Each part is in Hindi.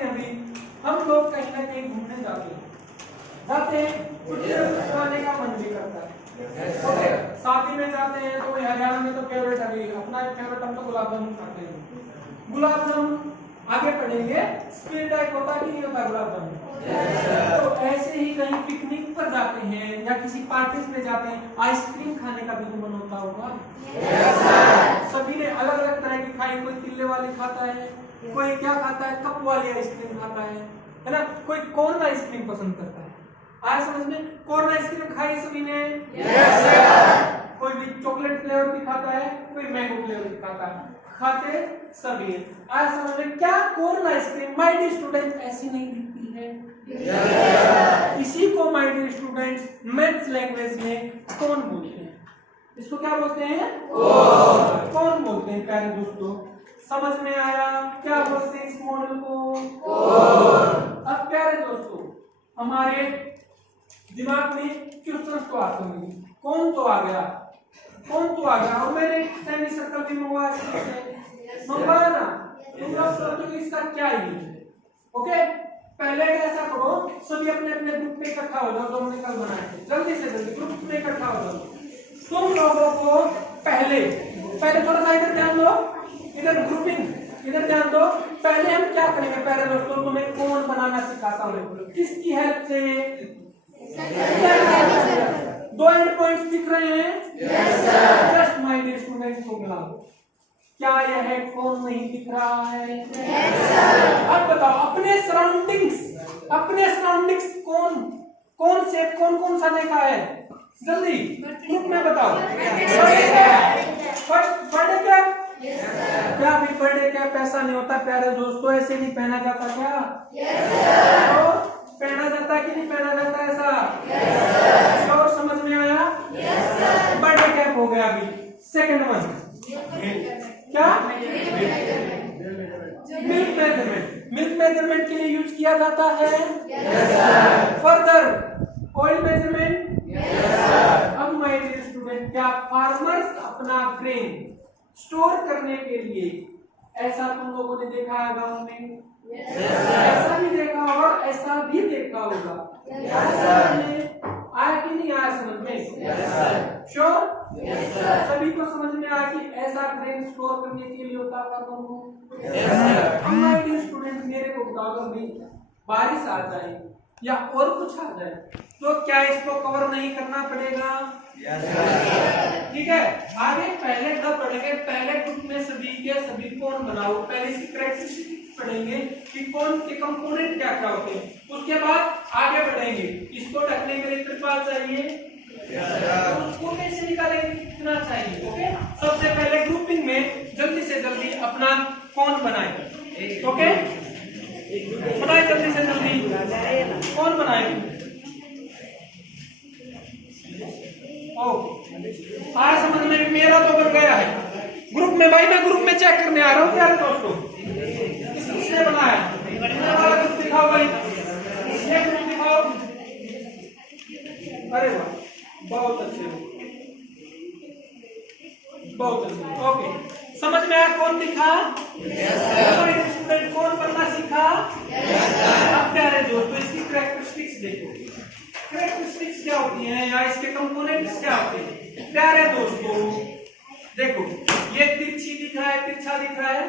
हैं अभी हम लोग कहीं ना कहीं घूमने जाते हैं कुछ खाने का मन भी करता है। शादी में जाते हैं तो हरियाणा में तो फेवरेट है अपना एक फेवरेट, हम तो गुलाब जामुन खाते हैं। गुलाब जामुन आगे पढ़ेंगे स्वीट टाइप होता कि नहीं होता गुलाब जामुन। तो ऐसे ही कहीं पिकनिक पर जाते हैं या किसी पार्टीज में जाते हैं, आइसक्रीम खाने का भी तो मन होता होगा। सभी ने अलग अलग तरह की खाई, कोई तिल्ले वाली खाता है, कोई क्या खाता है, कप वाली आइसक्रीम खाता है ना, कोई कॉर्न आइसक्रीम पसंद करता है। आया समझ में? कॉर्न आइसक्रीम खाई सभी ने? कोई भी चॉकलेट फ्लेवर की खाता है, कोई मैंगो फ्लेवर की खाता है, खाते सभी। आया समझ में? क्या corn ice cream my dear student ऐसी नहीं दिखती है? इसी को my dear students maths language में कौन बोलते हैं? इसको क्या बोलते हैं? कौन बोलते हैं प्यारे दोस्तों? समझ में आया क्या बोलते हैं इस मॉडल को? अब प्यारे दोस्तों हमारे दिमाग में क्वेश्चंस तो आते होंगे, कौन तो आ गया, कौन तो आ गया, और मैंने सेमी सर्कल भी मंगवाया मंगवाया ना, तुम लोग सोचो कि इसका क्या यूज है। ओके, पहले ऐसा करो सभी अपने अपने ग्रुप में इकट्ठा हो जाओ, जो हमने कल बनाए थे, जल्दी से जल्दी ग्रुप में इकट्ठा हो जाओ। तुम लोगों को पहले थोड़ा सा इधर ध्यान दो, इधर ग्रुपिंग इधर ध्यान दो। पहले हम क्या करेंगे प्यारे दोस्तों, तुम्हें कौन बनाना सिखाता हूँ, किसकी हेल्प से? दो एंड पॉइंट्स दिख रहे हैं? जस्ट माय डियर स्टूडेंट्स को मिला दो। क्या यह कौन नहीं दिख रहा है? अब बताओ अपने सराउंडिंग्स कौन से कौन सा देखा है? जल्दी ग्रुप में बताओ। Birthday cap? क्या भी बर्थडे कैप ऐसा नहीं होता प्यारे दोस्तों, ऐसे नहीं पहना जाता क्या? तो पहना जाता है कि नहीं पहना जाता ऐसा? और समझ में आया? बर्थडे कैप हो गया। अभी सेकंड वन क्या? मिल्क मेजरमेंट के लिए यूज किया जाता है। Further oil measurement. अब माय डियर स्टूडेंट क्या फार्मर्स अपना ग्रेन स्टोर करने के लिए ऐसा तुम लोगों ने देखा है गांव में? ऐसा भी देखा होगा, ऐसा भी देखा होगा। आया कि नहीं आया समझ में? श्योर? सभी को समझ में आया कि ऐसा ग्रेन स्टोर करने के लिए होता था हमारे स्टूडेंट। मेरे को बताओ अगर बारिश आ जाए या और कुछ आ जाए तो क्या इसको कवर नहीं करना पड़ेगा? ठीक है, आगे पहले कब पढ़ेंगे, पहले ग्रुप में सभी कौन बनाओ, पहले इसकी कैरेक्टरिस्टिक्स पढ़ेंगे कि कौन के कंपोनेंट क्या क्या होते हैं। उसके बाद आगे बढ़ेंगे, इसको ढकने के लिए त्रिपाल चाहिए, तो उसको कैसे निकालेंगे, कितना चाहिए। ओके, सबसे पहले ग्रुपिंग में जल्दी से जल्दी अपना कौन बनाए। ओके, बनाए जल्दी से जल्दी, कौन बनाए? आया समझ में? मेरा तो बन गया है ग्रुप में भाई, मैं ग्रुप में चेक करने आ रहा हूँ प्यारे दोस्तों, किसने बनाया? मेरा वाला ग्रुप दिखाओ भाई, ये ग्रुप दिखाओ। अरे वाह, बहुत अच्छे, बहुत अच्छे। ओके, समझ में आया कौन दिखा? स्टूडेंट कौन बनना सीखा? अब प्यारे दोस्तों इसकी कैरेक्टरिस्टिक्स देखो, कैरेक्टरिस्टिक्स क्या होती हैं या इसके कंपोनेंट्स क्या होते हैं। प्यारे दोस्तों देखो, ये तिरछी दिख रहा है, तिरछा दिख रहा है,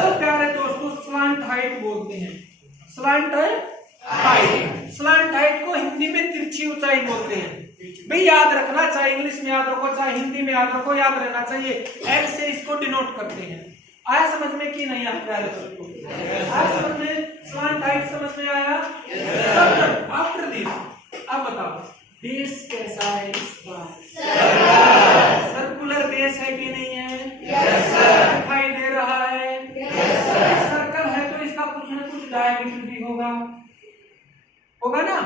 तो प्यारे दोस्तों स्लांट हाइट बोलते हैं। स्लांट हाइट, स्लांट हाइट को हिंदी में तिरछी ऊंचाई बोलते हैं। भाई याद रखना, चाहे इंग्लिश में याद रखो चाहे हिंदी में याद रखो, याद रहना चाहिए। एल से इसको डिनोट करते हैं। आया समझ में कि नहीं आया प्यारे दोस्तों? आया समझ में? स्लांट हाइट समझ में आया? आफ्टर दिस अब बताओ बेस कैसा है इसका? सर्कुलर बेस है कि नहीं है? दिखाई दे रहा है? सर्कल है तो इसका कुछ न कुछ डायमीटर भी होगा ना?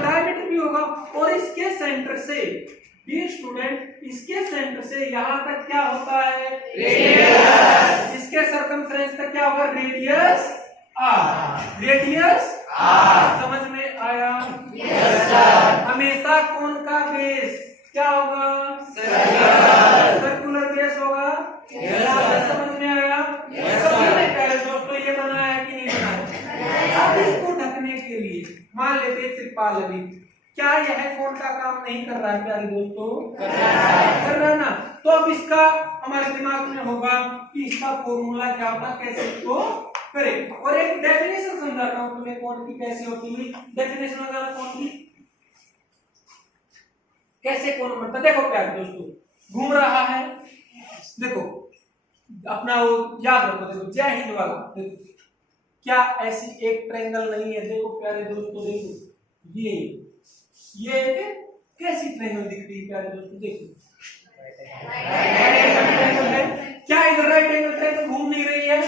डायमीटर भी होगा। और इसके सेंटर से डियर स्टूडेंट, इसके सेंटर से यहाँ तक क्या होता है? रेडियस। इसके सर्कमफ्रेंस तक क्या होगा? Radius are. रेडियस आर, समझ में आया? Yes sir. हमेशा कौन का बेस क्या होगा? सर्कुलर बेस होगा। Yes sir. समझ में आया? Yes sir. प्यारे दोस्तों ये बनाया कि नहीं पालवी। क्या यह कोण का काम नहीं कर रहा है प्यारे दोस्तों? कर रहा है ना। तो अब इसका हमारे दिमाग में होगा कि इसका फॉर्मूला क्या होता है, कैसे इसको करें। और एक डेफिनेशन समझाता हूं तुम्हें कोण की कैसे होती है। डेफिनेशन लगाना कोण की कैसे कोण बनता। देखो प्यारे दोस्तों, घूम रहा है, देखो अपना वो याद रखो। देखो जय हिंद वाला, देखो क्या ऐसी एक ट्रायंगल नहीं है। देखो प्यारे दोस्तों, देखो ये एक कैसी ट्रायंगल दिख रही है प्यारे दोस्तों? देखो क्या इधर राइट एंगल ट्रायंगल घूम नहीं रही है?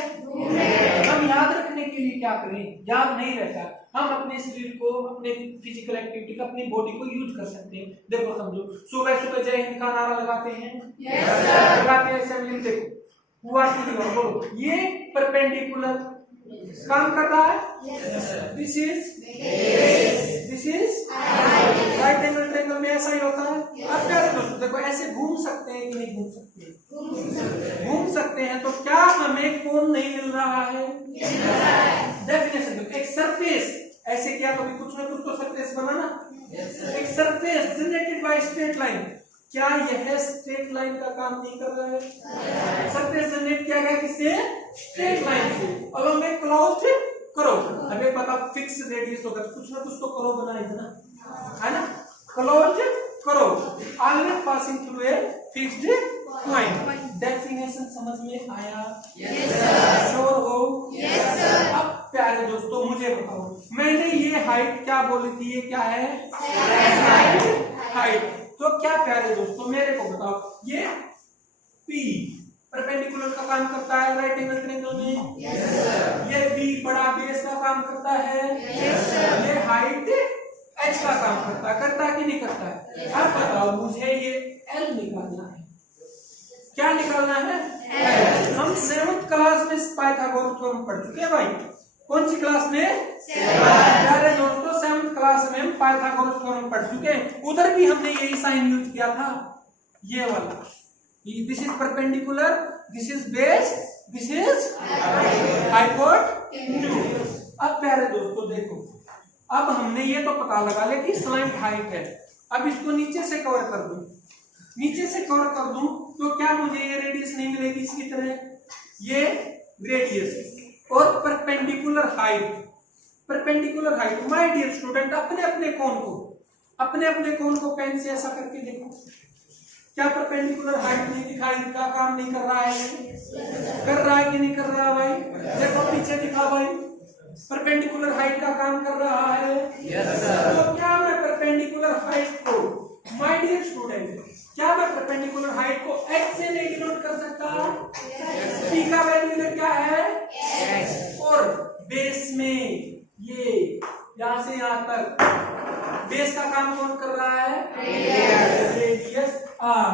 हम याद रखने के लिए क्या करें, याद नहीं रहता, हम अपने शरीर को, अपने फिजिकल एक्टिविटी का, अपनी बॉडी को यूज कर सकते हैं। देखो समझो, सुबह सुबह जय हिंद का नारा लगाते हैं, लगाते हैं असेंबली। देखो हुआ बोलो, ये परपेंडिकुलर काम कर रहा है। This is right angle triangle में ऐसा ही होता है। अब प्यारे दोस्तों देखो, ऐसे घूम सकते हैं कि नहीं घूम सकते? घूम सकते हैं। तो क्या हमें कोण नहीं मिल रहा है? डेफिनेशन देखो, एक सरफेस ऐसे किया तो भी कुछ ना कुछ तो सरफेस बना ना। एक surface generated by straight line, क्या यह स्ट्रेट लाइन का काम नहीं कर रहा है? सरफेस जनरेट किया गया किससे? स्ट्रेट लाइन से, अलोंग ए क्लोज्ड कर्व। अब एक बता फिक्स रेडियस होगा, कुछ ना कुछ तो कर्व बनाएगा ना, है ना? Closed curve always passing through a fixed point. Definition समझ में आया? Yes sir. श्योर हो? Yes sir. अब प्यारे दोस्तों मुझे बताओ, मैंने ये हाइट क्या बोली थी? ये क्या है? हाइट। तो क्या प्यारे दोस्तों मेरे को बताओ, ये P परपेंडिकुलर का काम करता है राइट एंगल ट्रायंगल में? Yes sir. ये B बड़ा बेस का काम करता है? Yes sir. ये हाइट H का काम करता है कि नहीं करता है? अब बताओ मुझे ये L निकालना है। क्या निकालना है? L। हम 7th क्लास में पाइथागोरस थ्योरम पढ़ चुके हैं भाई। कौन सी क्लास में? प्यारे दोस्तों 7th क्लास में हम पाइथागोरस थ्योरम पढ़ चुके हैं। उधर भी हमने यही साइन यूज किया था, ये वाला। This is perpendicular, this is base, this is hypotenuse. अब प्यारे दोस्तों देखो, अब हमने ये तो पता लगा लिया कि स्लैंट हाइट है। अब इसको नीचे से कवर कर दूं, नीचे से कवर कर दूं तो क्या मुझे ये रेडियस नहीं मिलेगी इसकी तरह? ये रेडियस और perpendicular height. My dear student, अपने अपने कोण को पेन से ऐसा करके देखो, क्या परपेंडिकुलर हाइट नहीं दिखाई का काम नहीं कर रहा है? कर रहा है कि नहीं कर रहा है भाई? देखो पीछे दिखा भाई, परपेंडिकुलर हाइट का काम कर रहा है। Yes sir. तो क्या मैं परपेंडिकुलर हाइट को, माय डियर स्टूडेंट, क्या मैं परपेंडिकुलर हाइट को x से नहीं डिनोट कर सकता? p का वैल्यू क्या है? x। और बेस में ये यहां से यहां तक बेस का काम कौन कर रहा है? Radius r।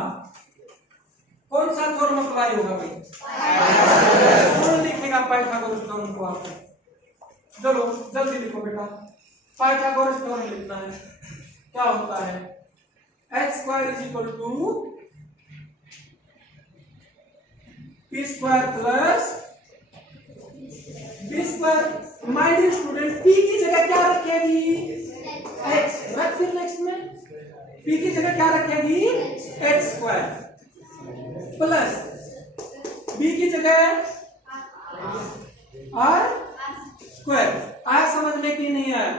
कौन सा थ्योरम अप्लाई होगा भाई? कौन लिखेगा पाइथागोरस थ्योरम को? आप चलो जल्दी लिखो बेटा, पाइथागोरस थ्योरम लिखना है। क्या होता है? x square is equal to p square plus b square. My dear student, p की जगह क्या रखेगी? x। रख फिर नेक्स्ट में, p की जगह क्या रखेगी? x स्क्वायर प्लस b की जगह r स्क्वायर। आया समझ में कि नहीं आया?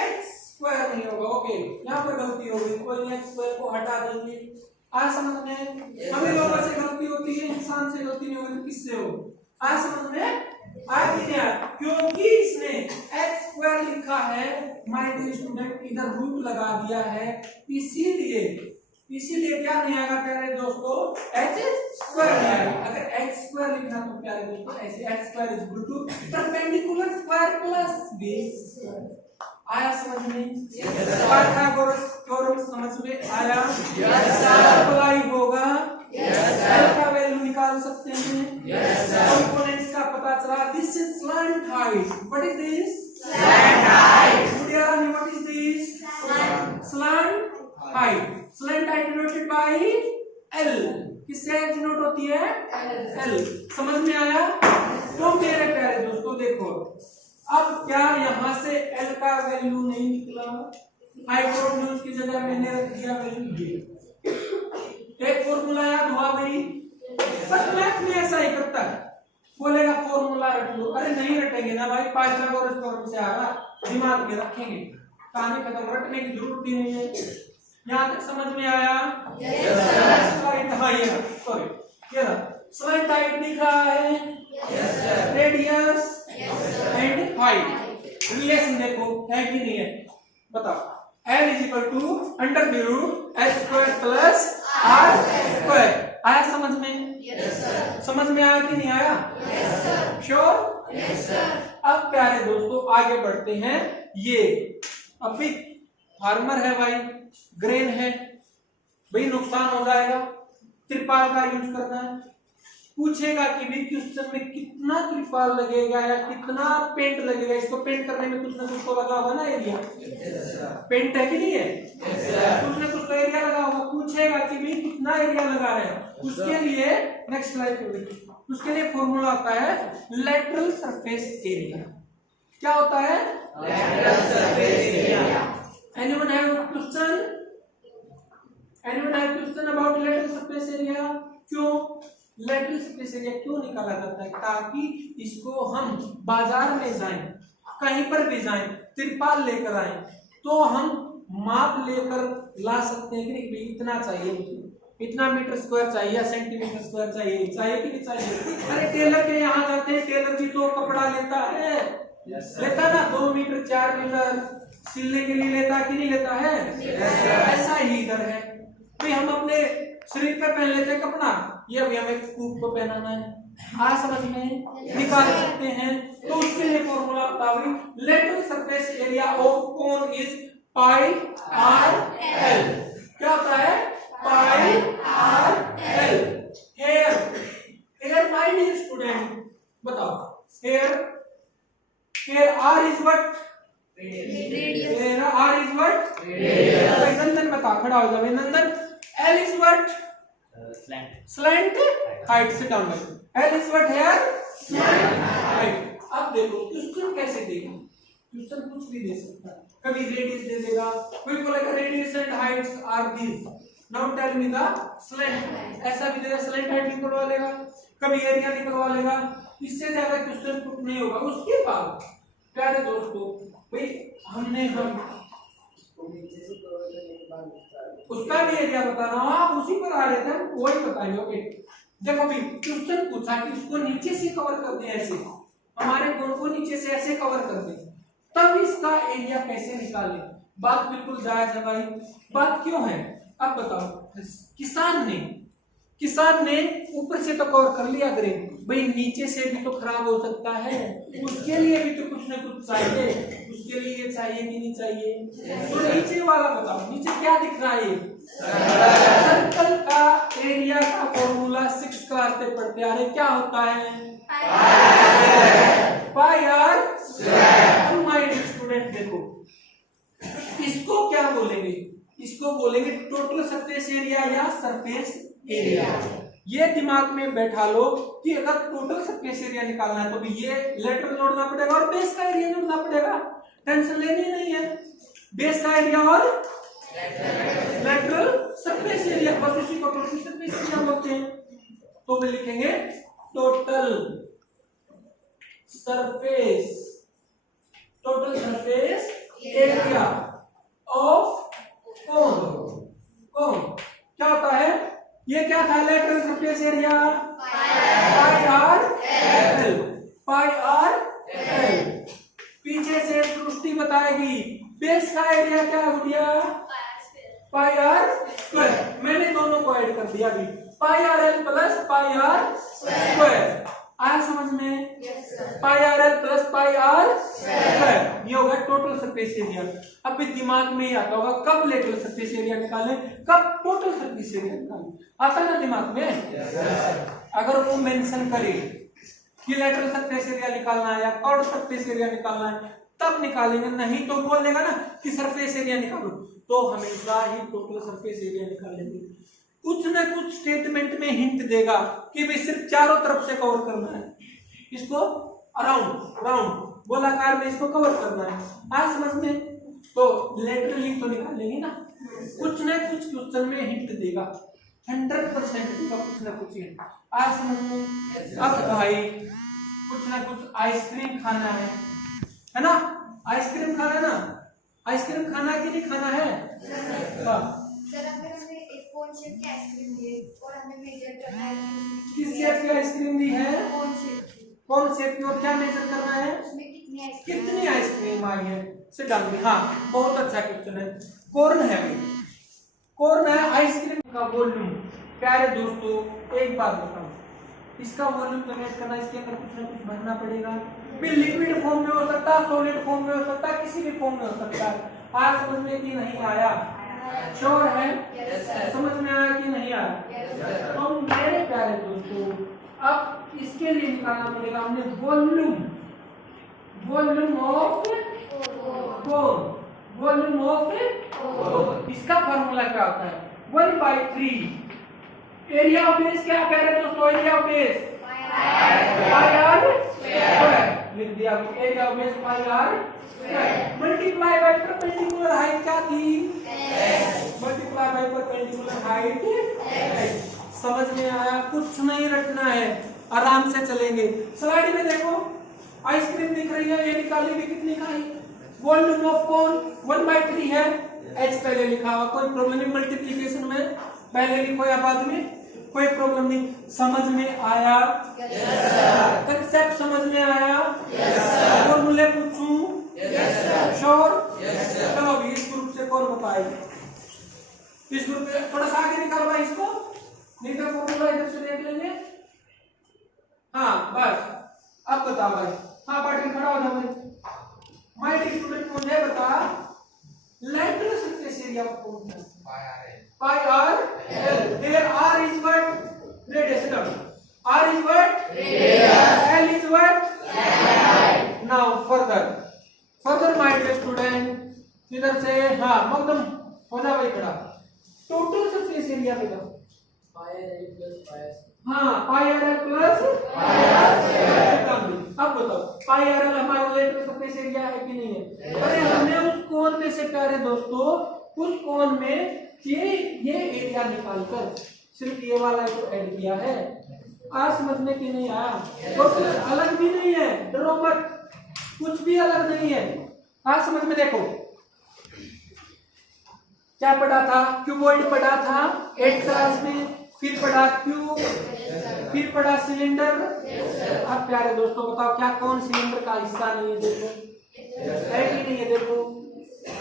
x स्क्वायर नहीं होगा, ओके यहाँ पर गलती हो गई, कोई नहीं, x स्क्वायर को हटा देंगे। आया समझ में? हमें लोगों से गलती होती है, इंसान से गलती नहीं होगी, किससे हो? आया समझ में? आया कि नहीं आया? क्योंकि इसने x स्क्वायर लिखा है, माय डियर स्टूडेंट इधर रूट लगा दिया है, इसीलिए क्या नहीं आएगा प्यारे दोस्तों? h स्क्वायर नहीं आएगा। अगर x स्क्वायर लिखना तो प्यारे दोस्तों ऐसे x square is equal to perpendicular square plus base square. आया समझ में? पाइथागोरस थ्योरम समझ में आया? Yes sir. अप्लाई होगा? Yes sir. का वैल्यू निकाल सकते हैं? Yes sir. कंपोनेंट्स का पता चला। This is slant height. What is this? Slant height. What is this? Slant height. Slant height denoted by L। किससे डिनोट होती है? L। समझ में आया? तो मेरे प्यारे दोस्तों देखो, अब क्या यहाँ से एल का वैल्यू नहीं निकला, हाइपोटेन्यूज की जगह मैंने रख दिया वैल्यू ये। एक फॉर्मूला याद हुआ भाई, बस मैथ में ऐसा ही करता है, बोलेगा फॉर्मूला रट लो, अरे नहीं रटेंगे ना भाई, पाइथागोरस थ्योरम से आ रहा, दिमाग में रखेंगे, कहानी खत्म, रटने की जरूरत ही नहीं है। यहाँ तक समझ में आया? हाँ ये सॉरी ये स्लाइड हाइट दिख रहा है, रेडियस एंड हाइट, रिलेशन देखो है कि नहीं है, बताओ। L is equal to under the root h square plus r square, आया समझ में? yes, समझ में आया कि नहीं आया? yes, sure? yes, अब प्यारे दोस्तों आगे बढ़ते हैं। ये अभी फार्मर है भाई, ग्रेन है भाई, नुकसान हो जाएगा, त्रिपाल का यूज करना है। पूछेगा कि भी क्वेश्चन में कितना त्रिपाल लगेगा या कितना पेंट लगेगा, इसको पेंट करने में कुछ ना कुछ तो लगा होगा ना एरिया, पेंट है कि नहीं है, कुछ ना कुछ तो एरिया लगा होगा। पूछेगा कि भी कितना एरिया लगा है, उसके लिए नेक्स्ट स्लाइड पे देखिए, उसके लिए फॉर्मूला आता है लेटरल सरफेस एरिया। क्या होता है? Lateral surface area. Anyone have question? Anyone have question about lateral surface area? क्यों लेटरल सरफेस एरिया क्यों निकाला जाता है? ताकि इसको हम बाजार में जाएं, कहीं पर भी जाएं, त्रिपाल लेकर आए तो हम माप लेकर ला सकते हैं कि नहीं, इतना चाहिए मुझे, इतना मीटर स्क्वायर चाहिए, सेंटीमीटर स्क्वायर चाहिए, चाहिए कि नहीं चाहिए? अरे टेलर के यहाँ जाते हैं, टेलर भी तो कपड़ा लेता है, लेता ना, 2 मीटर 4 मीटर सिलने के लिए लेता कि नहीं लेता है? ऐसा ही इधर है भाई, हम अपने शरीर पर पहन लेते हैं कपड़ा, ये अभी हमें कूप को पहनाना है, आ समझ में निकाल सकते हैं। तो उसके लिए फॉर्मूला बताओ, lateral surface area of cone is pi r l. क्या होता है? Pi r l. Here my dear student बताओ, here r is what? Radius. R is what? Radius. Nandan बता, खड़ा हो जाओ Nandan. L is what? Slant height से डाउन कर। L is what here? Slant height। अब देखो क्वेश्चन कैसे देगा, क्वेश्चन कुछ भी दे सकता है, कभी रेडियस दे देगा, कोई बोलेगा radius and heights are this, now tell me the slant, ऐसा भी देगा, स्लैंट हाइट निकलवा लेगा, कभी एरिया निकलवा लेगा, इससे ज्यादा क्वेश्चन पुट नहीं होगा। उसके बाद प्यारे दोस्तों भाई हमने उसका भी एरिया बता रहा हूं, आप उसी पर आ रहे थे, हम वही बताएंगे। ओके देखो भाई क्वेश्चन पूछा कि इसको नीचे से कवर कर दे, ऐसे हमारे कोण को नीचे से ऐसे कवर कर दे, तब इसका एरिया कैसे निकालें? बात बिल्कुल जायज है भाई। बात क्यों है अब बताओ। किसान ने ऊपर से तो कवर कर लिया ग्रेन, भाई नीचे से भी तो खराब हो सकता है, उसके लिए भी तो कुछ ना कुछ चाहिए, उसके लिए चाहिए कि नहीं चाहिए? तो नीचे वाला बताओ, नीचे क्या दिख रहा है? सर्कल का एरिया का फॉर्मूला 6 क्लास से पढ़ते आ रहे, क्या होता है? Pi r square. My dear student देखो इसको क्या बोलेंगे? इसको बोलेंगे टोटल सरफेस एरिया या सरफेस एरिया। ये दिमाग में बैठा लो कि अगर टोटल सरफेस एरिया निकालना है तो भी ये लेटरल जोड़ना पड़ेगा और बेस का एरिया जोड़ना पड़ेगा, टेंशन लेनी नहीं है। बेस का एरिया और लेटरल सरफेस एरिया, बस उसी को टोटल सरफेस एरिया बोलते हैं। तो वे लिखेंगे टोटल सरफेस एरिया ऑफ कोन। क्या होता है? ये क्या था? Lateral surface area pi r L. पीछे से सृष्टि बताएगी बेस का एरिया क्या हो गया? Pi r square. मैंने दोनों को ऐड कर दिया अभी, pi r l plus pi r square. आया समझ में? Pi r l plus pi r square, ये होगा टोटल सरफेस एरिया। अब भी दिमाग में ही आता होगा कब लेटरल सरफेस एरिया निकालें, कब टोटल सरफेस एरिया निकालें, आता है ना दिमाग में। अगर वो मेंशन करे कि लेटरल सरफेस एरिया निकालना है या कर्व सरफेस एरिया निकालना है तब निकालेंगे, नहीं तो बोल देगा ना कि सरफेस एरिया निकालो, तो हमेशा ही टोटल सरफेस एरिया निकालेंगे। कुछ ना कुछ स्टेटमेंट में हिंट देगा कि भाई सिर्फ चारों तरफ से कवर करना है, इसको अराउंड राउंड गोलाकार में इसको कवर करना है। आज समझ में तो लेटरली तो निकालेंगे ना, कुछ ना कुछ क्वेश्चन में हिंट देगा, 100% देगा कुछ ना कुछ हिंट। आज समझ में। अब भाई कुछ ना कुछ आइसक्रीम खाना है ना, आइसक्रीम खाना है ना, आइसक्रीम खाना है कि नहीं खाना है? सर अगर हमें एक कोन शेप की आइसक्रीम दी और हमें मेजर करना है कि किस शेप की आइसक्रीम दी है? कोन शेप की, कौन शेप की, और क्या मेजर करना है? उसमें कितनी आइसक्रीम आई है से डालनी। हाँ बहुत अच्छा क्वेश्चन है। कॉर्न है भाई, कॉर्न है आइसक्रीम का वॉल्यूम। प्यारे दोस्तों एक बात बताओ, इसका वॉल्यूम जनरेट करना, इसके अंदर कुछ ना कुछ भरना पड़ेगा। फिर लिक्विड फॉर्म में हो सकता है, सॉलिड फॉर्म में हो सकता है, किसी भी फॉर्म में हो सकता है। आज समझ में कि नहीं आया? श्योर है? समझ में आया कि नहीं आया? तो मेरे प्यारे दोस्तों अब इसके लिए निकालना पड़ेगा हमने volume, volume of corn, volume of. इसका फार्मूला क्या होता है? 1/3 एरिया ऑफ बेस। क्या कह रहे हैं दोस्तों? Area of base pi r square लिख दिया। Area of base pi r square multiply by perpendicular height क्या थी? Multiply by perpendicular height. समझ में आया? कुछ नहीं रखना है, आराम से चलेंगे। स्लाइड में देखो आइसक्रीम दिख रही है, ये निकालेंगे कितनी का है? वॉल्यूम ऑफ कॉर्न 1/3 है, h पहले लिखा हुआ, कोई प्रॉब्लम नहीं। मल्टीप्लिकेशन में पहले लिखो या बाद में कोई प्रॉब्लम नहीं। समझ में आया? कंसेप्ट समझ में आया? फॉर्मूले पूछूं? श्योर? चलो अभी इस ग्रुप से कौन बताएगा? इस ग्रुप में थोड़ा सा आगे निकाल भाई इसको, नहीं तो फॉर्मूला इधर से देख लेंगे। हाँ बस अब बता भाई। हाँ पाटिल खड़ा हो जाओ भाई। माय डियर स्टूडेंट मुझे बता lateral surface area of cone है? Pi r l. There r is what? Radius. R is what? Radius. L is what? Side. Now further my dear student इधर से हाँ मकदम हो जा भाई खड़ा। टोटल सरफेस एरिया में pi r l plus pi r l plus pi r square. अब बताओ पाई आर एल हमारा लेटरल सरफेस एरिया है कि नहीं है? अरे हमने उस कोण में से प्यारे दोस्तों, उस कोण में ये एरिया निकालकर सिर्फ ये वाला तो ऐड किया है। आज समझ में कि नहीं आया? तो कुछ अलग भी नहीं है, डरो मत, कुछ भी अलग नहीं है। आज समझ में देखो क्या पढ़ा था? क्यूबॉइड पढ़ा था 8th क्लास में, फिर पढ़ा क्यूब, फिर पढ़ा सिलेंडर। अब प्यारे दोस्तों बताओ क्या कौन सिलेंडर का हिस्सा नहीं है? देखो है कि नहीं है? देखो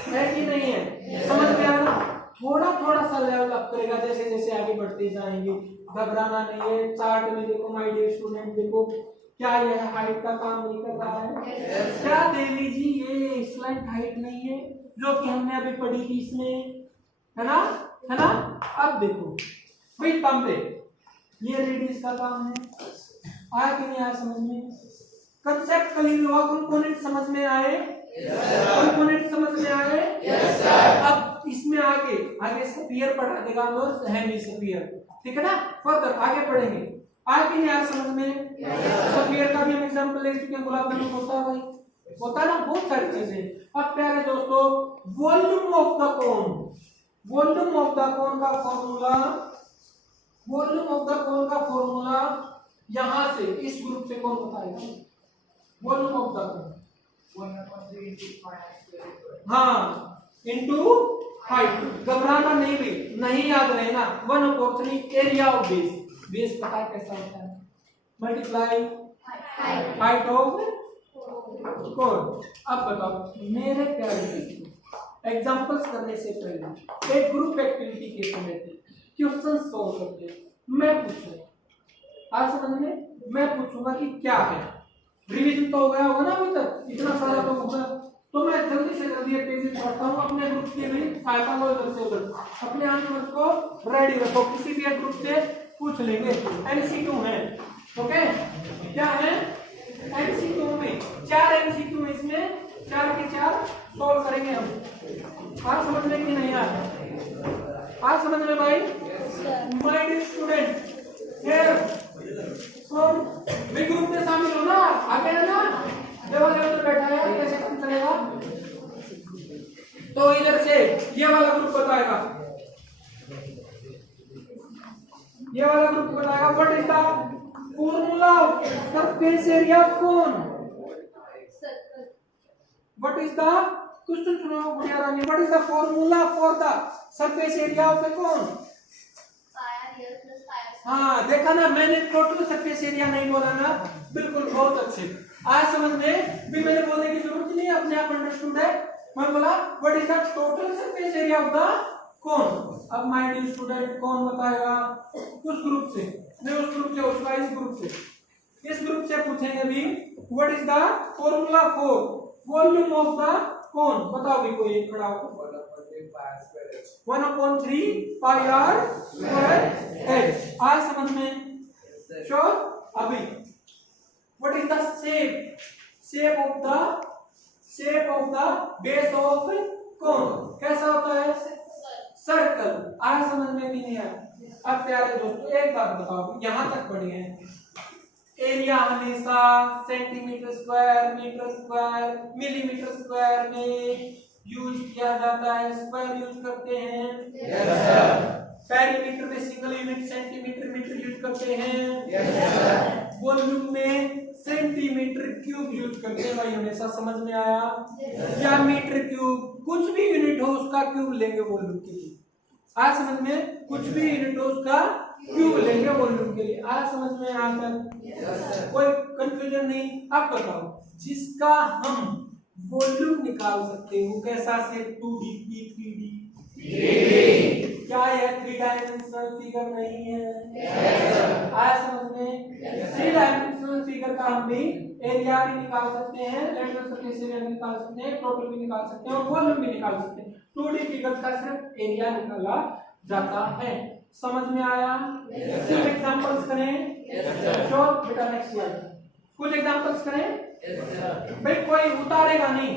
है कि नहीं है? समझ में आ रहा? थोड़ा थोड़ा सा लेवल अप करेगा जैसे जैसे आगे बढ़ते जाएंगे, घबराना नहीं है। चार्ट में देखो माय डियर स्टूडेंट, देखो क्या यह हाइट का काम नहीं कर रहा है? क्या देवी जी ये स्लाइड हाइट नहीं है जो कि हमने अभी पढ़ी थी इसमें, है ना? है ना? अब देखो भाई तांबे, ये रेडियस का काम है। आया कि नहीं आया समझ में? कंसेप्ट क्लियर हुआ? कंपोनेंट समझ में आए? कंपोनेंट समझ में आए? अब इसमें आगे स्फीयर पढ़ा देगा और हेमिस्फीयर, ठीक है ना? फर्दर आगे पढ़ेंगे। आया कि नहीं आया समझ में? स्फीयर का भी हम एग्जांपल ले चुके हैं। गुलाब जामुन होता है भाई, होता है ना, बहुत सारी चीजें। अब प्यारे दोस्तों volume of the cone, volume of the cone का formula, volume of the cone का फॉर्मूला यहां से इस ग्रुप से कौन बताएगा? वॉल्यूम ऑफ द कोन 1/3 हाँ इंटू हाइट। घबराना नहीं भी, नहीं याद रहे ना। 1/3 एरिया ऑफ बेस, बेस पता है कैसा होता है? Multiply height of cone. अब बताओ मेरे प्यारे दोस्तों, एग्जांपल्स करने से पहले एक ग्रुप एक्टिविटी के समय क्वेश्चन सॉल्व करते हैं। मैं पूछूंगा, आज समझ में, मैं पूछूंगा कि क्या है। रिवीजन तो हो गया होगा ना अभी तक, इतना सारा तो होगा। तो मैं जल्दी से जल्दी एक पेज पढ़ता हूँ, अपने ग्रुप के भी सहायता लो इधर से उधर, अपने आंसर को रेडी रखो। किसी भी एक ग्रुप से पूछ लेंगे, एमसीक्यू है। ओके क्या है? एमसीक्यू में 4 एमसीक्यू, इसमें 4 के 4 सॉल्व करेंगे हम। आज समझ में कि नहीं आया? आज समझ में भाई? My dear student here from group में शामिल हो ना, आगे है ना? Surface area of cone? Circle. What is the question? सुनो गुड़िया रानी, what is the formula for the surface area of a cone? Pi r l plus पाया. हाँ देखा ना, मैंने टोटल सरफेस एरिया नहीं बोला ना, बिल्कुल बहुत अच्छे। आज समझ में भी मैंने बोलने की जरूरत ही नहीं, अपने आप अंडरस्टूड है। मैं बोला what is the total surface area of the कोन। अब माय डियर स्टूडेंट कौन बताएगा? उस ग्रुप से, नहीं उस ग्रुप से, उसका इस ग्रुप से, इस ग्रुप से पूछेंगे भी what is the formula for volume of the कोन। बताओ भी कोई एक खड़ा हो। 1/3 पाई आर स्क्वायर एच। आज समझ में श्योर? अभी what is the shape of the base of cone? कैसा होता है? सर्कल। आज समझ में भी नहीं आया? अब प्यारे दोस्तों एक बात बताओ, यहां तक पढ़े हैं, एरिया हमेशा centimetre square, metre square, millimetre square में यूज किया जाता है, स्क्वायर यूज करते हैं। Yes sir. पेरीमीटर में single unit centimetre metre use करते हैं। Yes sir. वॉल्यूम में सेंटीमीटर क्यूब यूज करते हैं। भाई हमेशा समझ में आया? या मीटर क्यूब, कुछ भी यूनिट हो उसका क्यूब लेंगे वॉल्यूम के लिए। आज समझ में? कुछ भी यूनिट हो उसका क्यूब लेंगे वॉल्यूम के लिए। आज समझ में आया तक? कोई कंफ्यूजन नहीं? अब बताओ, जिसका हम वॉल्यूम निकाल सकते हैं वो कैसा से? 2D की 3D? क्या यह 3 डायमेंशनल फिगर नहीं है? आज समझ में? 3 डायमेंशनल फिगर का हम भी एरिया भी निकाल सकते हैं, लेटरल सरफेस एरिया भी निकाल सकते हैं, टोटल भी निकाल सकते हैं और वॉल्यूम भी निकाल सकते हैं। 2D फिगर का सिर्फ एरिया निकाला जाता है। समझ में आया? कुछ एग्जांपल्स करें। श्योर बेटा, नेक्स्ट स्लाइड। कुछ एग्जांपल्स करें। भाई कोई उतारेगा नहीं,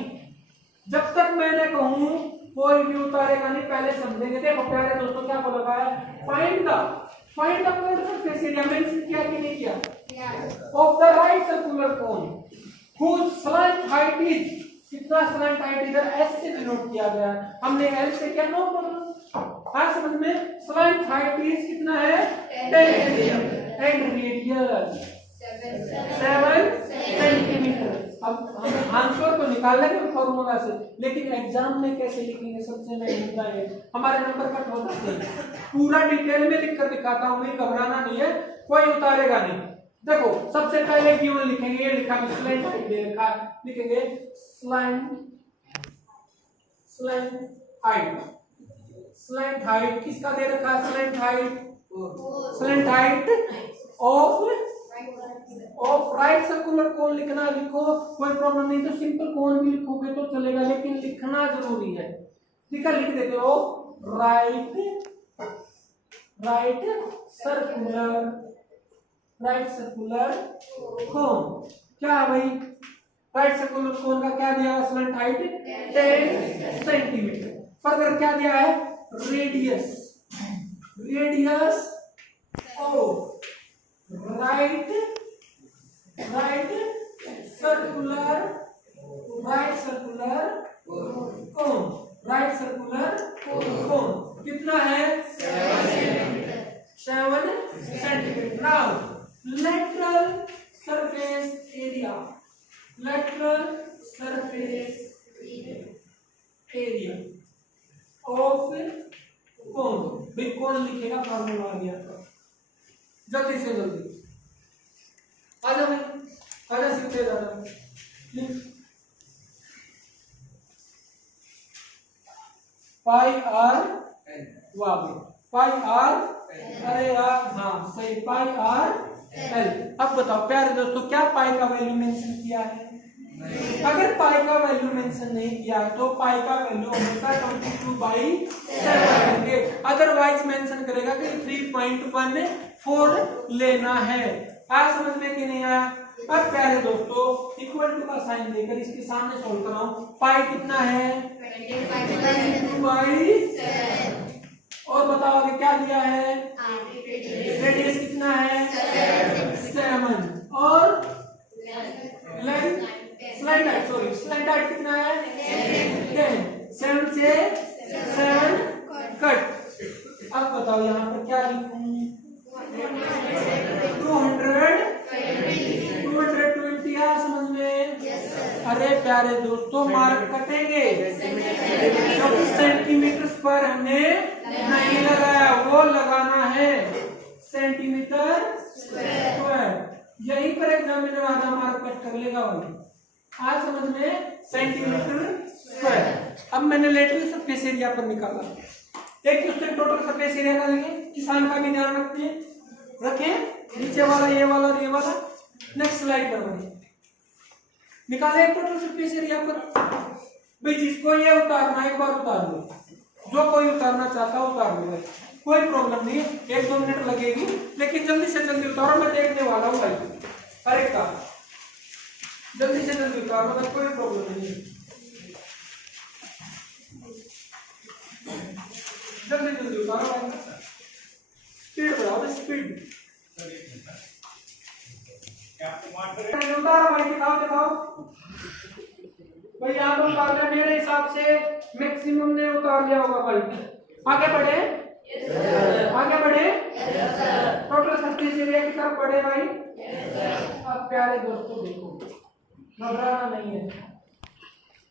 जब तक मैंने कहूं कोई भी उतारेगा नहीं, पहले समझेंगे। देखो प्यारे दोस्तों क्या बोला है? Find the surface area mention किया कि नहीं किया? Of the right circular cone whose slant height is, कितना स्लैंट हाइट इधर एस से डिनोट किया गया है, हमने एल से क्या नो प्रॉब्लम। आज समझ में? स्लैंट हाइट इज कितना है? 10 सेंटीमीटर एंड रेडियस 7 सेंटीमीटर। अब हम आंसर तो निकाल लेंगे फॉर्मूला से, लेकिन एग्जाम में कैसे लिखेंगे सबसे मेन मुद्दा है। हमारे नंबर कट हो सकते हैं। पूरा डिटेल में लिखकर दिखाता हूं, मैं घबराना नहीं है, कोई उतारेगा नहीं। देखो सबसे पहले गिवन लिखेंगे, ये लिखा है स्लैंट हाइट दे रखा, लिखेंगे स्लैंट हाइट किसका दे रखा है? Slant height of right circular cone लिखना है। लिखो, कोई प्रॉब्लम नहीं, तो सिंपल कोन भी लिखोगे तो चलेगा, लेकिन लिखना जरूरी है। लिख देते हो राइट सर्कुलर कोन। क्या है भाई? राइट सर्कुलर कोन का क्या दिया है? Slant height 10 centimetre. फर्दर क्या दिया है? Radius of right circular cone कितना है? 7 centimetre. Now lateral surface area of कोन। भाई कौन लिखेगा? फॉर्मूला आ गया, जल्दी से जल्दी आजा भाई, आजा सीखते जाना। पाई आर, वाह पाई आर, अरे यार हाँ सही, पाई आर एल। अब बताओ प्यारे दोस्तों, क्या पाई का वैल्यू मेंशन किया है? अगर पाई का वैल्यू मेंशन नहीं किया है तो पाई का वैल्यू हमेशा 22/7 करेंगे। अदरवाइज मेंशन करेगा कि 3.14 लेना है। आज समझ में कि नहीं आया? अब प्यारे दोस्तों इक्वल टू का साइन देकर इसके सामने सोल्व कराऊं। पाई कितना है? 22/7। और बताओ आगे क्या दिया है? रेडियस कितना है? 7। और स्लैंट हाइट कितना है? 10। 7 से 7 कट। अब बताओ यहाँ पर क्या लिखूं? 200 अरे प्यारे दोस्तों मार्क कटेंगे क्योंकि सेंटीमीटर पर हमने नहीं लगाया, वो लगाना है सेंटीमीटर स्क्वायर। यही पर एग्जामिनर आधा मार्क कट कर लेगा भाई। आज समझ में सेंटीमीटर स्क्वायर। अब मैंने लेटरल सरफेस एरिया पर निकाला, एक क्वेश्चन टोटल सरफेस एरिया का लेंगे, किसान का भी ध्यान रखें नीचे वाला ये वाला और ये वाला। नेक्स्ट स्लाइड पर बढ़िए, निकाले एक टोटल सरफेस एरिया पर। भाई जिसको ये उतारना एक बार उतार लो, जो कोई उतारना चाहता है उतार लो, कोई प्रॉब्लम नहीं है, 1-2 मिनट लगेगी, लेकिन जल्दी से जल्दी उतारो, मैं देखने वाला हूँ भाई हर एक का। जल्दी से जल्दी उतारो भाई, कोई प्रॉब्लम नहीं है, जल्दी जल्दी उतारो भाई, स्पीड बढ़ाओ स्पीड। उतारो भाई, दिखाओ भाई, यहाँ पर उतार लिया मेरे हिसाब से, मैक्सिमम ने उतार लिया होगा भाई। आगे बढ़े आगे बढ़े, टोटल सरफेस एरिया की तरफ बढ़े भाई। अब प्यारे दोस्तों देखो, घबराना नहीं है,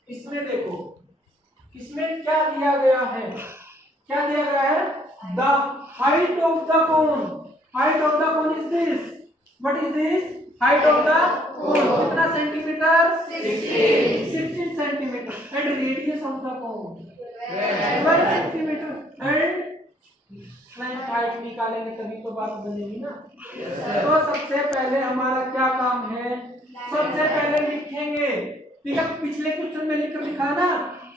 इसमें देखो इसमें क्या दिया गया है, क्या दिया गया है, the height of the cone. Height of the cone is this, what is this, height of the cone कितना centimetre, 16 centimetre, and radius of the cone 12 centimetre, and slant height निकालेंगे तभी तो बात बनेगी ना। तो सबसे पहले हमारा क्या काम है, सबसे पहले लिखेंगे, ठीक है, पिछले क्वेश्चन में लिखकर लिखा ना,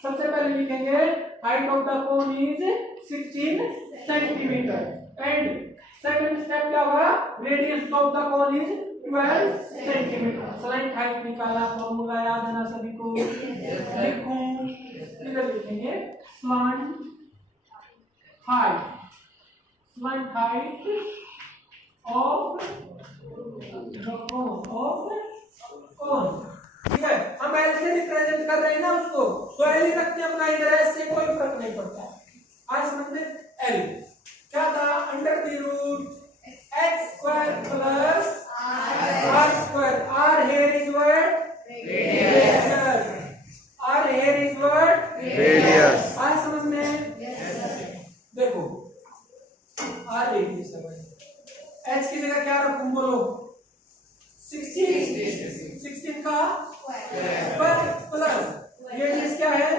सबसे पहले लिखेंगे height of the cone is 16 centimetre and second step क्या हुआ, radius of the cone is 12 centimetre. Slant height निकाला, फॉर्मूला याद है ना सभी को, लिखूं, इधर लिखेंगे slant height, slant height of the कोन, ठीक है। हम एल से रिप्रेजेंट कर रहे हैं ना उसको, तो एल ही रखते हैं अपना, इधर ऐसे कोई फर्क नहीं पड़ता। आज समझते एल क्या था, under the root x square plus r square, r here is what, radius, r here is what, radius. आज समझ में, देखो आर रेडियस है, एच की जगह क्या रखूं बोलो, 16 का स्क्वायर प्लस रेडियस क्या है,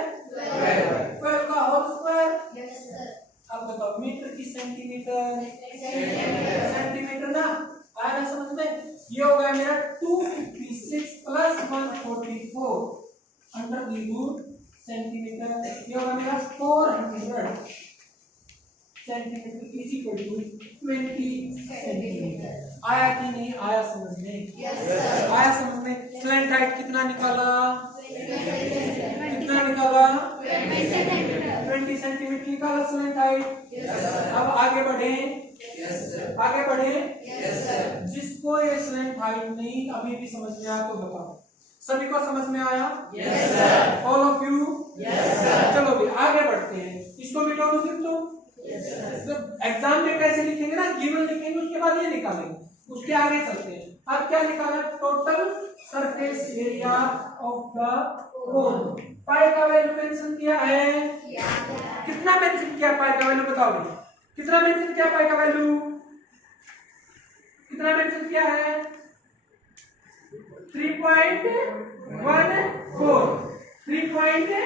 12 का होल स्क्वायर। अब बताओ मीटर की सेंटीमीटर, सेंटीमीटर ना, आया समझ में, ये हो गया मेरा 256 plus 144 under the root centimetre, ये होगा मेरा 400 centimetre is equal to 20 centimetre. आया कि नहीं आया समझ में, आया समझ में। स्लैंट हाइट कितना निकाला, कितना निकाला, 20 सेंटीमीटर निकाला स्लैंट हाइट। अब आगे बढ़े, आगे बढ़े, जिसको ये स्लैंट हाइट नहीं अभी भी समझ में आया तो बताओ, सभी को समझ में आया, ऑल ऑफ यू, चलो भी आगे बढ़ते हैं, इसको मिटा दो फिर तो एग्जाम में कैसे लिखेंगे ना, गिवन लिखेंगे उसके बाद ये निकालेंगे, उसके आगे चलते हैं। अब क्या निकाला, total surface area of the cone, pi का वैल्यू मेंशन किया है, कितना मेंशन किया पाई का वैल्यू बताओ, कितना मेंशन किया पाई का वैल्यू, कितना मेंशन किया है, 3.14, 3.14।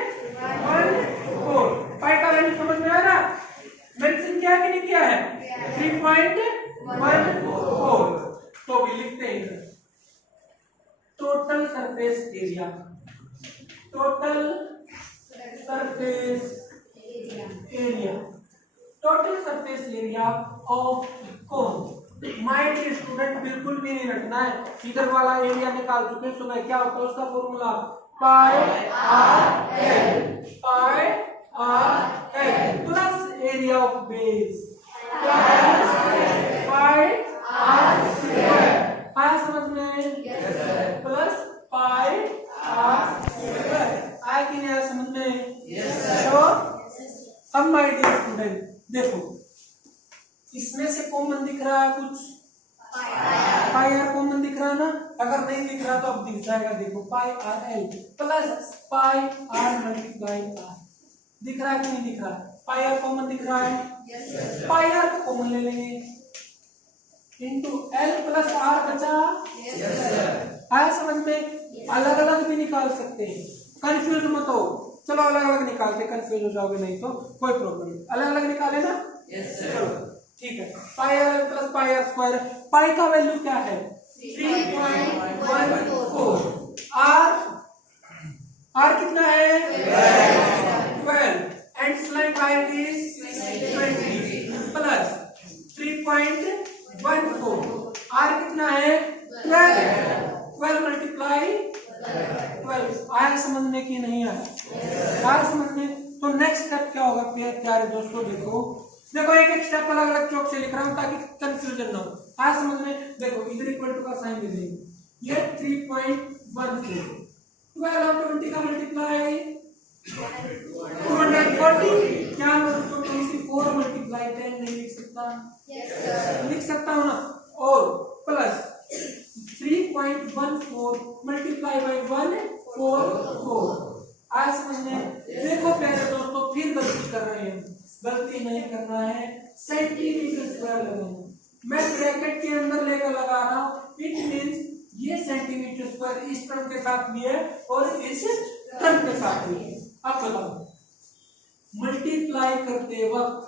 पाई का वैल्यू समझ में आया ना, मेंशन किया कि नहीं किया है, 3.14। तो भी लिखते हैं total surface area, total surface area, total surface area of cone. My dear student बिल्कुल भी नहीं रखना है, इधर वाला एरिया निकाल चुके हैं सुबह, क्या होता है उसका formula, pi r l, pi r l plus area of base, pi r square. आया समझ में, प्लस पाई आर स्क्वायर। आया कि नहीं आया समझ में, तो अब माय डियर स्टूडेंट देखो, इसमें से कॉमन दिख रहा है कुछ, पाई आर कॉमन दिख रहा है ना, अगर नहीं दिख रहा तो अब दिख जाएगा। देखो pi r l plus pi r multiply r. दिख रहा है कि नहीं दिख रहा है? पाई आर कॉमन दिख रहा है, पाई आर को कॉमन ले लेंगे इंटू एल प्लस आर बचा। आया समझ में? अलग अलग भी निकाल सकते हैं, कंफ्यूज मत हो। चलो अलग अलग निकालते, कंफ्यूज हो जाओगे नहीं तो कोई प्रॉब्लम नहीं। अलग अलग निकाले ना? चलो ठीक है। Pi r plus pi r square, pi का वैल्यू क्या है? 3.14। आर कितना है? 12 and slide height is 20 plus 3.14। R कितना है? 12 मल्टीप्लाई 12। आया समझने की नहीं आया? आया समझने? तो नेक्स्ट स्टेप क्या होगा प्यारे दोस्तों? देखो एक एक स्टेप अलग अलग चौक से लिख रहा हूं ताकि कंफ्यूजन ना हो। आया समझ में? देखो इधर इक्वल टू का साइन दे देंगे, ये 3.14 12 और 20 का मल्टीप्लाई 240। क्या मैं उसको 24 मल्टीप्लाई 10 नहीं लिख सकता? लिख सकता हूं ना। और प्लस 3.14 मल्टीप्लाई बाई 144। आज समझने? देखो प्यारे दोस्तों फिर गलती कर रहे हैं, गलती नहीं करना है, सेंटीमीटर स्क्वायर लगाना। मैं ब्रैकेट के अंदर लेकर लगा रहा हूं, इट मींस ये सेंटीमीटर स्क्वायर इस टर्म के साथ भी है और इस टर्म के साथ भी है। अब बताओ मल्टीप्लाई करते वक्त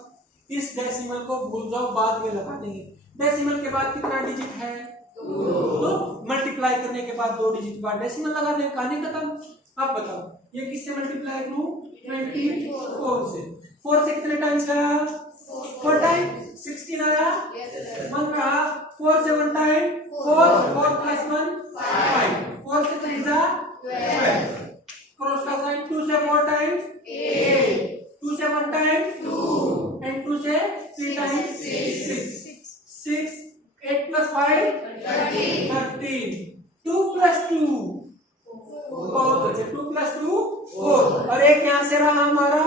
इस डेसिमल को भूल जाओ, बाद में लगा देंगे। डेसिमल के बाद कितना डिजिट है? तो मल्टीप्लाई करने के बाद 2 डिजिट बाद डेसिमल लगा दें, कहानी खत्म। अब बताओ ये किससे मल्टीप्लाई करूं? 24 से। 4 से कितने टाइम्स आया? 4 टाइम 16 आया। 1 रहा, 4 से 1 टाइम 4 प्लस 1 5, 4 से 3 जा 12, क्रॉस का साइन 2 से 4 टाइम्स 8, 2 से 1 टाइम 2 एंड 2 से 3 टाइम्स 6 8 प्लस 5 13 2 प्लस 2 बहुत अच्छे 2 प्लस 2 4 और एक यहाँ से रहा हमारा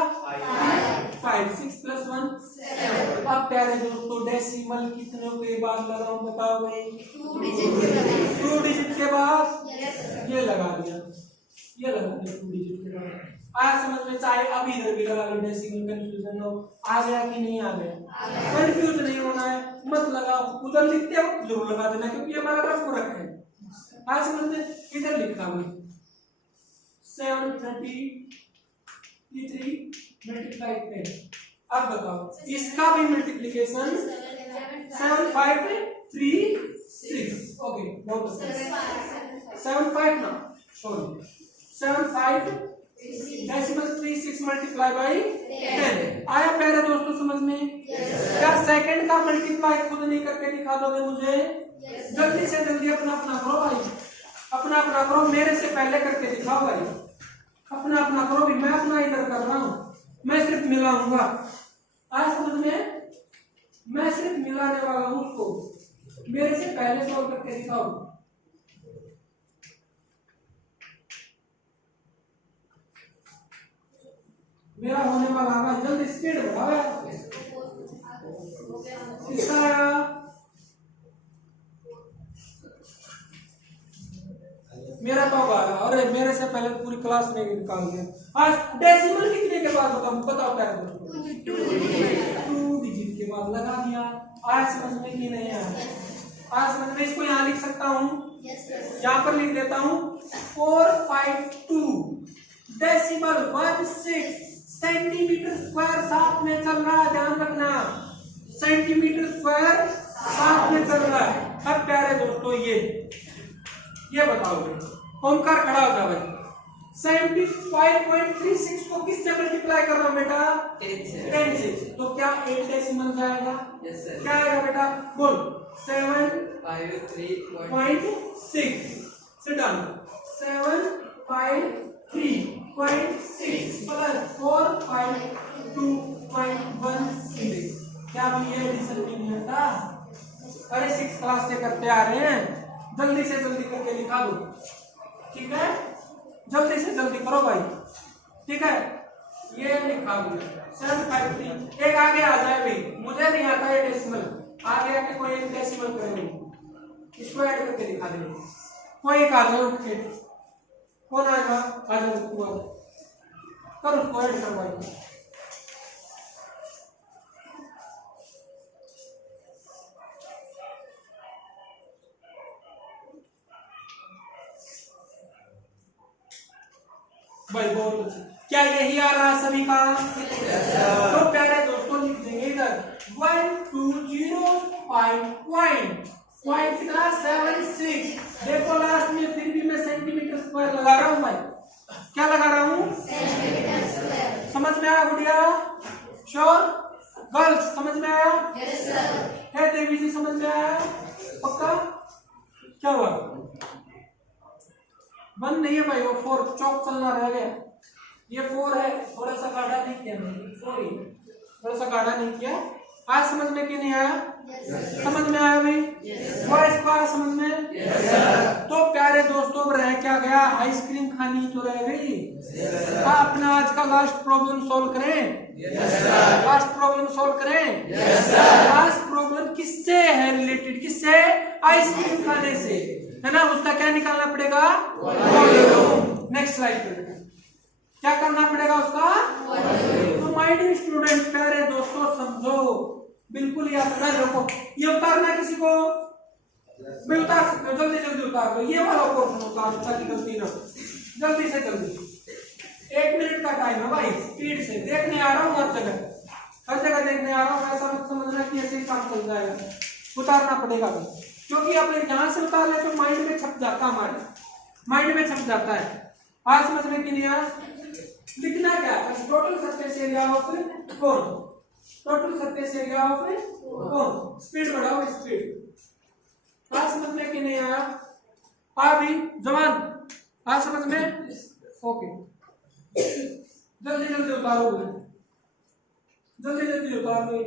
5 6 प्लस 1 7। अब प्यारे दोस्तों डेसिमल कितने के बाद लगाऊं बताओ भाई? 2 डिजिट के बाद ये लगा दिया, ये लगा दिया 2 डिजिट के बाद। आया समझ में? चाहे अभी इधर भी लगा लो, डेसिमल कंफ्यूजन हो। आ गया कि नहीं आ गया? कंफ्यूज नहीं होना है, मत लगाओ। उधर लिखते हो जरूर लगा देना क्योंकि हमारा रफ हो रखा है। आज समझ में? इधर लिखा हुआ 733 मल्टीप्लाई 10। अब बताओ इसका भी मल्टीप्लिकेशन 7536। ओके बहुत अच्छा 75 ना सॉरी 75 डेसिमल 36 मल्टीप्लाई बाई 10। आया प्यारे दोस्तों समझ में? क्या सेकंड का मल्टीप्लाई खुद नहीं करके दिखा दोगे मुझे? जल्दी से जल्दी अपना अपना करो भाई, अपना अपना करो, मेरे से पहले करके दिखाओ भाई। अपना अपना करो भी, मैं अपना इधर कर रहा हूं, मैं सिर्फ मिलाऊंगा। आज समझ में? मैं सिर्फ मिलाने वाला हूं उसको, मेरे से पहले सॉल्व करके दिखाओ। मेरा होने वाला है, जल्दी स्पीड बढ़ाओ यार। किसका आया? मेरा तो होगा। अरे मेरे से पहले पूरी क्लास ने निकाल दिया। आज डेसिमल कितने के बाद बताओ क्या है? 2 डिजिट के बाद लगा दिया। आज समझ में कि नहीं आया? आज समझ में? इसको यहाँ लिख सकता हूँ, यहाँ पर लिख देता हूँ 452 डेसिमल 16 सेंटीमीटर स्क्वायर साथ में चल रहा है, ध्यान रखना सेंटीमीटर स्क्वायर साथ में चल रहा है। अब प्यारे दोस्तों ये बताओगे ओमकार खड़ा हो जाओ। 75.36 को किससे मल्टीप्लाई कर रहा हूं बेटा? 10 से। तो क्या 8 डेसिमल जाएगा? क्या आएगा बेटा? बोल 753.6 से डन 753.6 प्लस 452.16। क्या भी ये एडिशन नहीं होता? अरे 6 क्लास से करते आ रहे हैं, जल्दी से जल्दी करके लिखा दो, ठीक है? जल्दी से जल्दी करो भाई, ठीक है? ये लिखा दो 753। एक आगे आ जाए भाई, मुझे नहीं आता ये डेसिमल, आगे आके कोई एक डेसिमल करेंगे, इसको ऐड करके दिखा देंगे। कोई एक आ जाए उठ के, कौन आएगा? आ जाओ तू आ, कर उसको ऐड करवाइए। भाई बहुत अच्छे। क्या यही आ रहा है सभी का? तो प्यारे दोस्तों लिख देंगे इधर 1205 पॉइंट कितना 76। देखो लास्ट में फिर भी मैं सेंटीमीटर स्क्वायर लगा रहा हूँ भाई। क्या लगा रहा हूँ? समझ में आया गुड़िया? श्योर? गर्ल्स समझ में आया? Yes sir. है देवी जी समझ में आया? पक्का? क्या हुआ? वन नहीं है भाई, वो 4 चौक चलना रह गया। ये 4 है, थोड़ा सा गाढ़ा नहीं किया मैंने, 4 ही थोड़ा सा गाढ़ा नहीं किया। आज समझ में क्यों नहीं आया? समझ में आया भाई? वॉइस को आया समझ में? तो प्यारे दोस्तों रह क्या गया? आइसक्रीम खानी तो रह गई। अपना आज का लास्ट प्रॉब्लम सॉल्व करें। लास्ट प्रॉब्लम सॉल्व करें। लास्ट प्रॉब्लम किससे है रिलेटेड? किससे? आइसक्रीम खाने से, है ना? उसका क्या निकालना पड़ेगा? वॉल्यूम। नेक्स्ट स्लाइड पे क्या करना पड़ेगा उसका? तो माय डियर स्टूडेंट प्यारे दोस्तों समझो, बिल्कुल याद रखो। ये उतारना किसी को मैं उतार सकते हो, जल्दी जल्दी उतार लो। ये वाला पोर्शन उतार दो ताकि गलती ना हो। जल्दी से जल्दी, 1 मिनट का टाइम है भाई। स्पीड से देखने आ रहा हूँ, हर जगह देखने आ रहा हूँ। ऐसा मत समझना कि ऐसे ही काम चल जाएगा, उतारना पड़ेगा भाई। क्योंकि अपने यहाँ से उतार ले तो माइंड में छप जाता है, हमारे माइंड में छप जाता है। आज समझ में कि नहीं आया? लिखना क्या? Total surface area of cone. Total surface area of cone. Speed बढ़ाओ, स्पीड। आज समझ में कि नहीं आया? अभी जवान आज समझ में? ओके, जल्दी जल्दी उतारो, जल्दी जल्दी उतारो।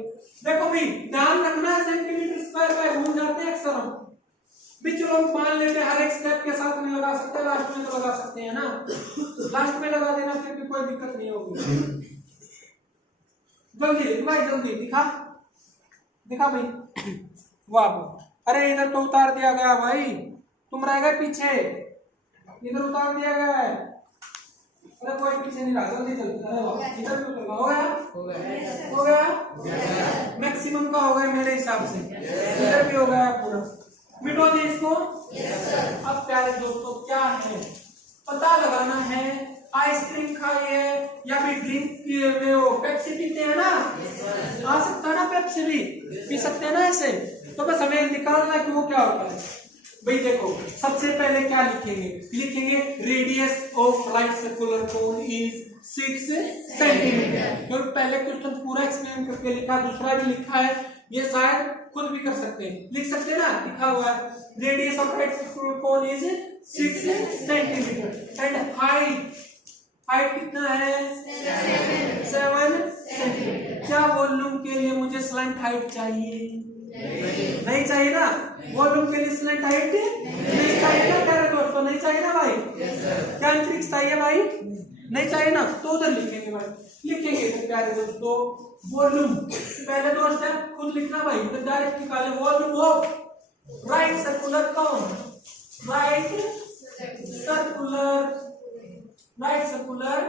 देखो भी ध्यान रखना, सेंटीमीटर स्क्वायर का भूल जाते हैं अक्सर हम। बीच लोग मान लेते हैं हर एक स्टेप के साथ नहीं लगा सकते, लास्ट में तो लगा सकते हैं ना। लास्ट में लगा देना, फिर भी कोई दिक्कत नहीं होगी। जल्दी भाई, जल्दी दिखा दिखा भाई। वाह, अरे इधर तो उतार दिया गया भाई, तुम रह गए पीछे। इधर उतार दिया गया है, अरे कोई पीछे नहीं रहा। जल्दी जल्दी, अरे वाह, इधर भी उतर हो गया, हो गया। मैक्सिमम का हो गया मेरे हिसाब से, इधर भी हो गया पूरा। मिटो दे इसको। अब प्यारे दोस्तों क्या है पता लगाना है। आइसक्रीम खाई है या फिर ड्रिंक में वो पेप्सी पीते हैं ना, आ सकता है ना, पेप्सी भी पी सकते हैं ना ऐसे। तो बस हमें निकालना है कि वो क्या होता है भाई। देखो सबसे पहले क्या लिखेंगे? लिखेंगे radius of right circular cone is 6 centimetre. तो पहले क्वेश्चन पूरा एक्सप्लेन करके लिखा, दूसरा भी लिखा है, ये शायद खुद भी कर सकते हैं, लिख सकते हैं ना, लिखा हुआ है radius of right circular cone is 6 centimetre and height कितना है? 7 सेंटीमीटर। क्या वॉल्यूम के लिए मुझे स्लैंट हाइट चाहिए? नहीं चाहिए ना। वॉल्यूम के लिए स्लैंट हाइट नहीं चाहिए ना प्यारे दोस्तों, नहीं चाहिए ना भाई। क्या अंतरिक्ष चाहिए भाई? नहीं चाहिए ना। तो उधर लिखेंगे भाई, लिखेंगे तो प्यारे दोस्तों वॉल्यूम पहले 2 स्टेप खुद लिखना भाई, तो डायरेक्ट निकाले volume of right circular cone. Right circular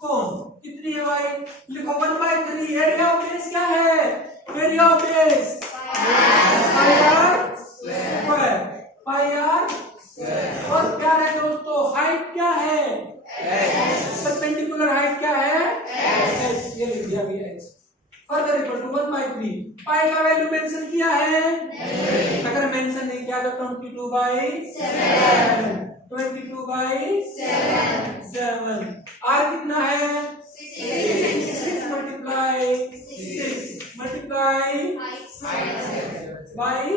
cone कितनी है भाई? लिखो 1/3। एरिया ऑफ बेस क्या है? Area of base pi r. और प्यारे दोस्तों हाइट क्या है? परपेंडिकुलर हाइट क्या है? h। ये लिख दिया गया है। Further equal to 1/3। पाई का वैल्यू मेंशन किया है? अगर मेंशन नहीं किया तो 22/7। 22/7। आर कितना है? 6 मल्टीप्लाई बाई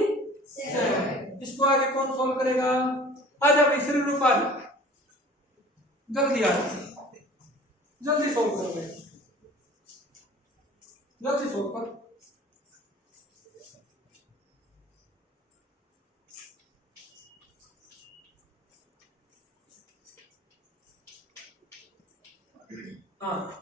7। इसको आगे कौन सॉल्व करेगा? आजा भाई सिर रूपा, जल्दी आ, जल्दी सॉल्व करो, जल्दी सॉल्व कर। हाँ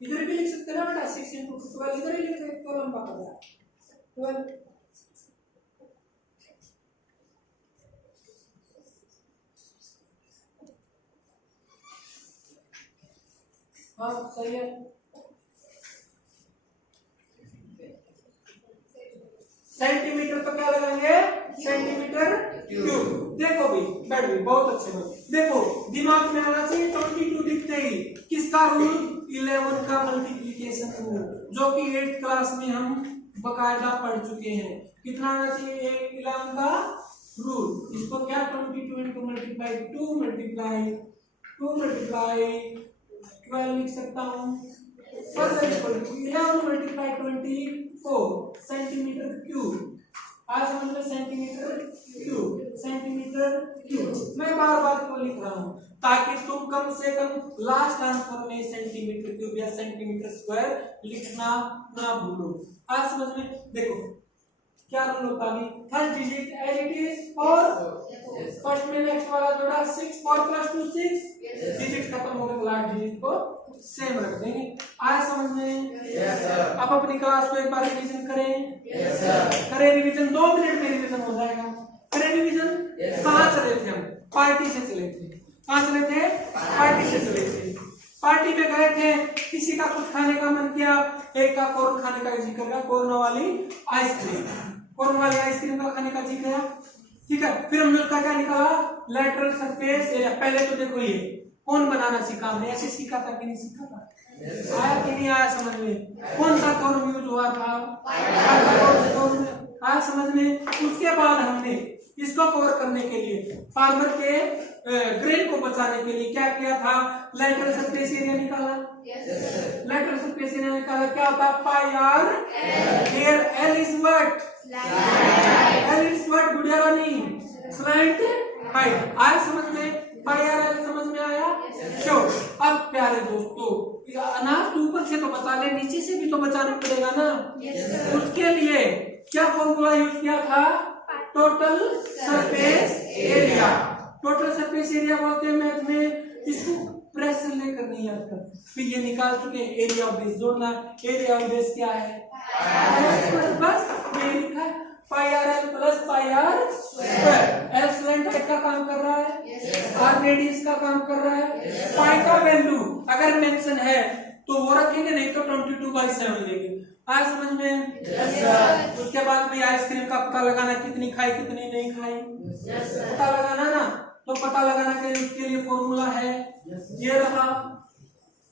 इधर भी लिख सकते ना बेटा, 6 × 12 इधर ही लिखे, तो लंबा कर दिया 12। हाँ सही है। सेंटीमीटर तो क्या लगाएंगे, सेंटीमीटर क्यूब। देखो भाई बैठ गई, बहुत अच्छे भाई। देखो दिमाग में आना चाहिए 22 दिखते ही किसका रूल, 11 का मल्टीप्लिकेशन रूल, जो कि 8th क्लास में हम बकायदा पढ़ चुके हैं। कितना आना चाहिए, 11 का रूल। इसको क्या 22 इंटू मल्टीप्लाई 2 मल्टीप्लाई 12 लिख सकता हूँ। 11 मल्टीप्लाई 24 सेंटीमीटर क्यूब। आज समझ में, सेंटीमीटर क्यूब। मैं बार बार क्यों लिख रहा हूँ, ताकि तुम कम से कम लास्ट आंसर में सेंटीमीटर क्यूब या सेंटीमीटर स्क्वायर लिखना ना भूलो। आज समझ में। देखो क्या रूल होता है, first digit as it is और फर्स्ट में नेक्स्ट वाला जोड़ा 6 4 + 2 6, डिजिट खत्म हो गए, लास्ट डिजिट को सेम रख देंगे। आज समझ में। Yes sir. अब अपनी क्लास को एक बार रिवीजन करें। Yes sir. करें रिवीजन, 2 मिनट में रिवीजन हो जाएगा। करें रिवीजन। कहाँ चले थे हम, पार्टी से चले थे। कहाँ चले थे, पार्टी से चले थे। पार्टी में गए थे, किसी का कुछ खाने का मन किया, एक का कॉर्न खाने का जी कर, कॉर्न वाली आइसक्रीम का खाने का जी किया, ठीक है। फिर हमने उसका क्या निकाला, लैटरल सरफेस एरिया। पहले तो देखो ये कौन बनाना सीखा हमने, ऐसे सीखा था कि नहीं सीखा था, आया कि नहीं आया समझ में। कौन सा कॉर्न यूज हुआ था, आया समझ में। उसके बाद हमने इसको कवर करने के लिए, फार्मर के ग्रेन को बचाने के लिए क्या किया था, लैटरल सरफेस एरिया निकाला। लैटरल सरफेस एरिया निकाला, क्या होता है, pi r. Here l is what, गुड़िया रानी, स्लैंट हाइट। आया समझ में, पाई आर एल समझ में आया। श्योर। अब प्यारे दोस्तों, अनाज तो ऊपर से तो बचा ले, नीचे से भी तो बचाना पड़ेगा ना। उसके लिए क्या फॉर्मूला यूज किया था, total surface area. Total surface area बोलते हैं मैथ में, इसको प्रेशर लेकर नहीं आता। फिर ये निकाल चुके, एरिया ऑफ बेस जोड़ना। एरिया ऑफ बेस क्या है, बस ये लिखा है, pi r l plus pi r square. L slant height का काम कर रहा है, आर रेडियस का काम कर रहा है। पाई का वैल्यू अगर मेंशन है तो वो रखेंगे, नहीं तो 22/7 लेंगे। आज समझ में। उसके बाद भी आइसक्रीम का पता लगाना, कितनी खाई कितनी नहीं खाई, पता लगाना ना। तो पता लगाना के उसके लिए फॉर्मूला है, ये रहा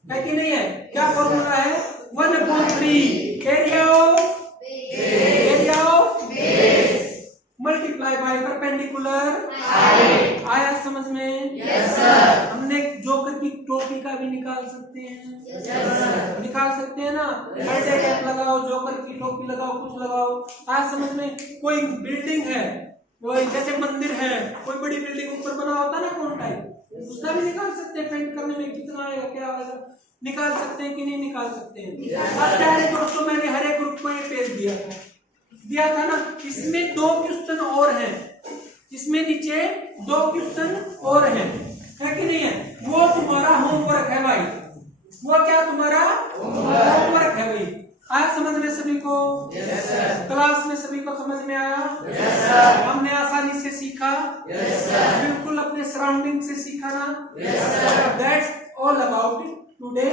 है कि नहीं है। क्या फॉर्मूला है, 1/3 area of base multiply by perpendicular. आया समझ में। Yes sir. हमने जोकर की टोपी का भी निकाल सकते हैं। Yes sir. निकाल सकते हैं ना। बर्थडे कैप लगाओ, जोकर की टोपी लगाओ, कुछ लगाओ। आया समझ में। कोई बिल्डिंग है, जैसे मंदिर है, कोई बड़ी बिल्डिंग ऊपर बना होता है ना कौन टाइप, उसका भी निकाल सकते हैं। पेंट करने में कितना आएगा, क्या आएगा, निकाल सकते हैं कि नहीं निकाल सकते हैं। अब प्यारे दोस्तों, मैंने हर एक ग्रुप को ये पेज दिया था ना। इसमें 2 क्वेश्चन और हैं, इसमें नीचे 2 क्वेश्चन और हैं, है कि नहीं है। वो तुम्हारा होमवर्क है भाई, वो क्या तुम्हारा होमवर्क है भाई। आया समझ में सभी को। yes, क्लास में सभी को समझ में आया। yes, हमने आसानी से सीखा। yes, बिल्कुल अपने सराउंडिंग से सीखा ना। That's all about today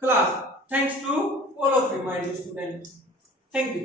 class. Thanks to all of you my dear student. Thank you.